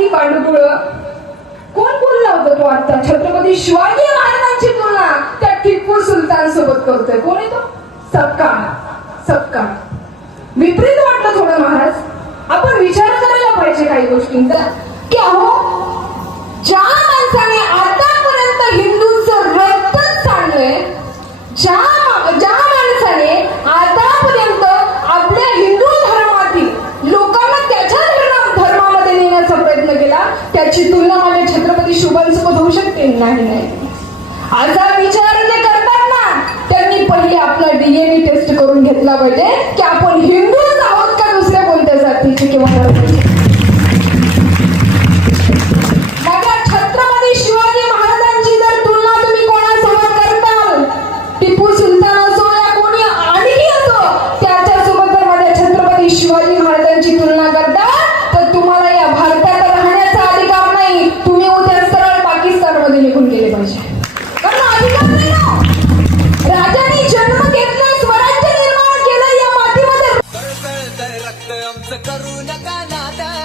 मराठी पांडुपुळ कोण बोलला होता तो आता छत्रपती शिवाजी महाराजांची तुलना त्या टिपू सुलतान सोबत करतोय. कोण आहे तो? सबका विपरीत वाटलं थोडं महाराज. आपण विचार करायला पाहिजे काही गोष्टींचा की अहो ज्या माणसाने आतापर्यंत हिंदूंचं रक्तच सांडलंय, ज्या माणसाने आतापर्यंत आपल्या हिंदू धर्मातील लोकांना त्याच्या धर्मामध्ये नेण्याचा प्रयत्न केला, त्याची तुलना माझ्या छत्रपती शिवाजींसोबत होऊ शकते? नाही. असा विचार जे करतात ना त्यांनी पहिले आपला DNA टेस्ट करून घेतला पाहिजे की आपण हिंदूच आहोत का दुसऱ्या कोणत्या जातीचे किंवा माझ्या छत्रपती शिवाजी महाराजांची जर तुलना तुम्ही कोणासोबत करताल, टिपू सुलतान असो या कोणी आणखी असो, त्याच्यासोबत जर माझ्या छत्रपती शिवाजी महाराजांची तुलना करता तर तुम्हाला या भारतात राहण्याचा अधिकार नाही. तुम्ही उद्या सरळ पाकिस्तानमध्ये निघून गेले पाहिजे. कारण अधिकार नाही ना. राजांनी जन्म घेतला, स्वराज्य निर्माण केलं या मातीमध्ये. रक्त आमचं करू नका नादा.